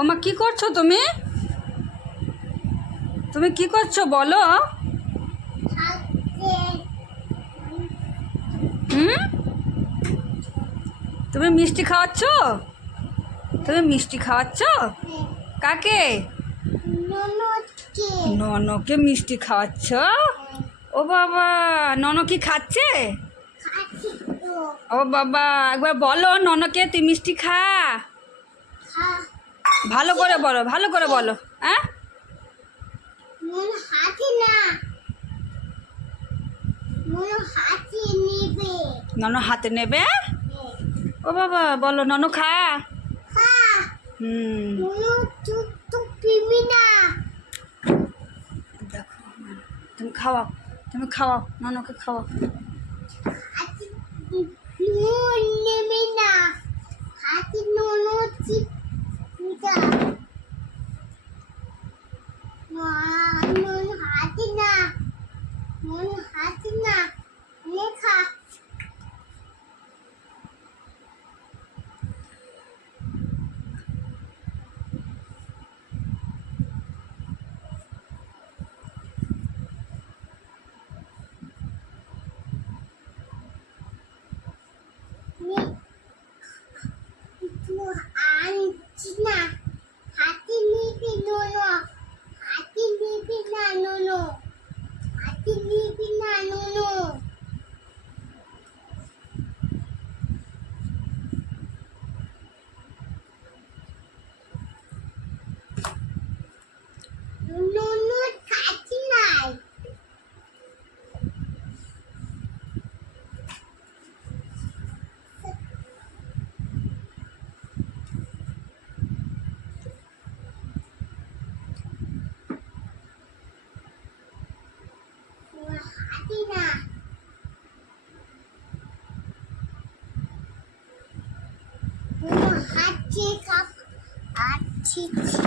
ওমা কি করছো তুমি? তুমি কি করছো বলো? হুম, তুমি মিষ্টি খাওয়াচ্ছ? তুমি মিষ্টি খাওয়াচ্ছ কাকে? ননকে মিষ্টি খাওয়াচ্ছ? ও বাবা, নন কি খাচ্ছে? ও বাবা, একবার বলো ননকে তুই মিষ্টি খা। ভালো করে বলো, ভালো করে বলো। হ্যাঁ, নন হাতে নেবে। ও বাবা, বলো নন খা। হুম, দেখো, তুমি খাওয়াও, তুমি খাওয়াও, ননকে খাওয়াও। হাঁচি